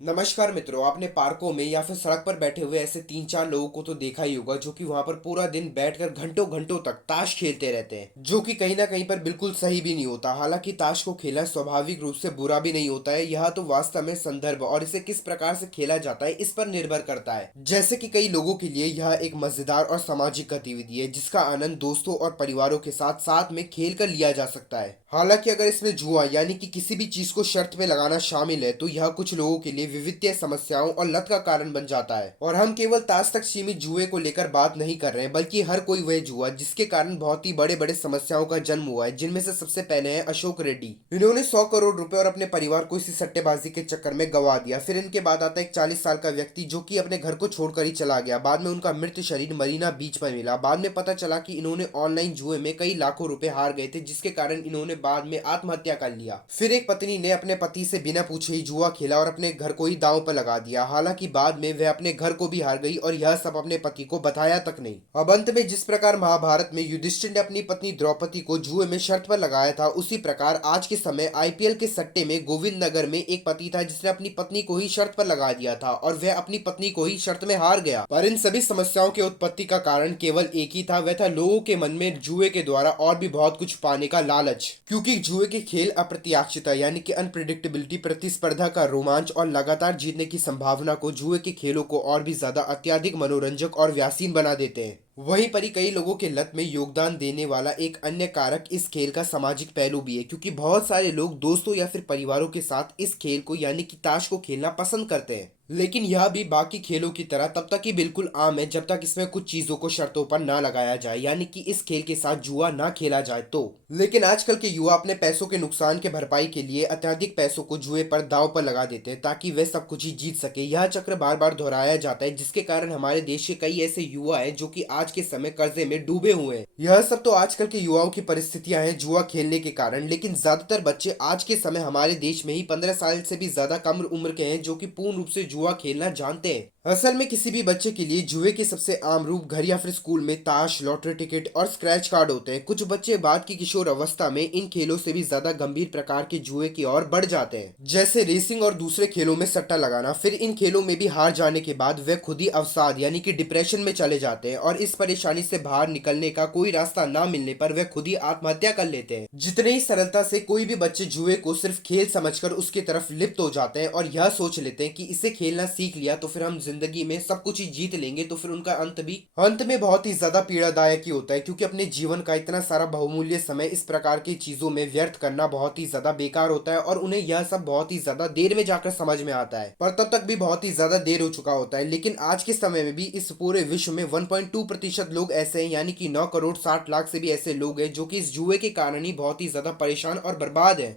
नमस्कार मित्रों, आपने पार्कों में या फिर सड़क पर बैठे हुए ऐसे तीन चार लोगों को तो देखा ही होगा जो कि वहां पर पूरा दिन बैठकर घंटों घंटों तक ताश खेलते रहते हैं, जो कि कहीं ना कहीं पर बिल्कुल सही भी नहीं होता। हालांकि ताश को खेलना स्वाभाविक रूप से बुरा भी नहीं होता है, यह तो वास्तव में संदर्भ और इसे किस प्रकार से खेला जाता है इस पर निर्भर करता है। जैसे कि कई लोगों के लिए यह एक मजेदार और सामाजिक गतिविधि है जिसका आनंद दोस्तों और परिवारों के साथ साथ में खेल कर लिया जा सकता है। हालांकि अगर इसमें जुआ यानी कि किसी भी चीज को शर्त में लगाना शामिल है तो यह कुछ लोगों के लिए विविधीय समस्याओं और लत का कारण बन जाता है। और हम केवल ताश तक सीमित जुए को लेकर बात नहीं कर रहे हैं, बल्कि हर कोई वह जुआ जिसके कारण बहुत ही बड़े बड़े समस्याओं का जन्म हुआ है, जिनमें से सबसे पहले है अशोक रेड्डी। इन्होंने 100 करोड़ रुपए और अपने परिवार को इसी सट्टेबाजी के चक्कर में गंवा दिया। फिर इनके बाद आता है एक 40 साल का व्यक्ति जो कि अपने घर को छोड़कर ही चला गया। बाद में उनका मृत शरीर मरीना बीच पर मिला। बाद में पता चला कि इन्होंने ऑनलाइन जुए में कई लाखों रुपए हार गए थे, जिसके कारण इन्होंने बाद में आत्महत्या कर लिया। फिर एक पत्नी ने अपने पति से बिना पूछे ही जुआ खेला और अपने घर को ही दांव पर लगा दिया। हालांकि बाद में वह अपने घर को भी हार गई और यह सब अपने पति को बताया तक नहीं। अब अंत में जिस प्रकार महाभारत में युधिष्ठिर ने अपनी पत्नी द्रौपदी को जुए में शर्त पर लगाया था, उसी प्रकार आज के समय आईपीएल के सट्टे में गोविंद नगर में एक पति था जिसने अपनी पत्नी को ही शर्त पर लगा दिया था और वह अपनी पत्नी को ही शर्त में हार गया। पर इन सभी समस्याओं के उत्पत्ति का कारण केवल एक ही था, वह था लोगों के मन में जुए के द्वारा और भी बहुत कुछ पाने का लालच। क्योंकि जुए के खेल अप्रत्याशितता यानी कि अनप्रिडिक्टेबिलिटी, प्रतिस्पर्धा का रोमांच और लगातार जीतने की संभावना को जुए के खेलों को और भी ज्यादा अत्यधिक मनोरंजक और व्यासीन बना देते हैं। वहीं पर ही कई लोगों के लत में योगदान देने वाला एक अन्य कारक इस खेल का सामाजिक पहलू भी है, क्योंकि बहुत सारे लोग दोस्तों या फिर परिवारों के साथ इस खेल को यानी कि ताश को खेलना पसंद करते हैं। लेकिन यह भी बाकी खेलों की तरह तब तक ही बिल्कुल आम है जब तक इसमें कुछ चीजों को शर्तों पर ना लगाया जाए, यानी कि इस खेल के साथ जुआ ना खेला जाए तो। लेकिन आजकल के युवा अपने पैसों के नुकसान के भरपाई के लिए अत्यधिक पैसों को जुए पर दांव पर लगा देते हैं ताकि वे सब कुछ ही जीत सके। यह चक्र बार बार दोहराया जाता है, जिसके कारण हमारे देश के कई ऐसे युवा हैं जो कि आज के समय कर्जे में डूबे हुए हैं। यह सब तो आजकल के युवाओं की परिस्थितियां हैं जुआ खेलने के कारण, लेकिन ज्यादातर बच्चे आज के समय हमारे देश में ही 15 साल से भी ज्यादा कम उम्र के हैं जो कि पूर्ण रूप से जुआ खेलना जानते हैं। असल में किसी भी बच्चे के लिए जुए के सबसे आम रूप घर या फिर स्कूल में ताश, लॉटरी टिकट और स्क्रैच कार्ड होते हैं। कुछ बच्चे बाद की किशोर अवस्था में इन खेलों से भी ज्यादा गंभीर प्रकार के जुए की ओर बढ़ जाते हैं, जैसे रेसिंग और दूसरे खेलों में सट्टा लगाना। फिर इन खेलों में भी हार जाने के बाद वे खुद ही अवसाद यानी कि डिप्रेशन में चले जाते हैं और इस परेशानी से बाहर निकलने का कोई रास्ता ना मिलने पर वे खुद ही आत्महत्या कर लेते हैं। जितने ही सरलता से कोई भी बच्चे जुए को सिर्फ खेल समझकर उसकी तरफ लिप्त हो जाते हैं और यह सोच लेते हैं कि इसे खेलना सीख लिया तो फिर हम जिंदगी में सब कुछ ही जीत लेंगे, तो फिर उनका अंत में बहुत ही ज्यादा पीड़ादायक ही होता है, क्योंकि अपने जीवन का इतना सारा बहुमूल्य समय इस प्रकार की चीजों में व्यर्थ करना बहुत ही ज्यादा बेकार होता है और उन्हें यह सब बहुत ही ज्यादा देर में जाकर समझ में आता है। पर तब तक भी बहुत ही ज्यादा देर हो चुका होता है। लेकिन आज के समय में भी इस पूरे विश्व में 1.2% लोग ऐसे हैं, यानी कि 9 करोड़ 60 लाख से भी ऐसे लोग हैं जो कि इस जुए के कारण ही बहुत ही ज्यादा परेशान और बर्बाद है।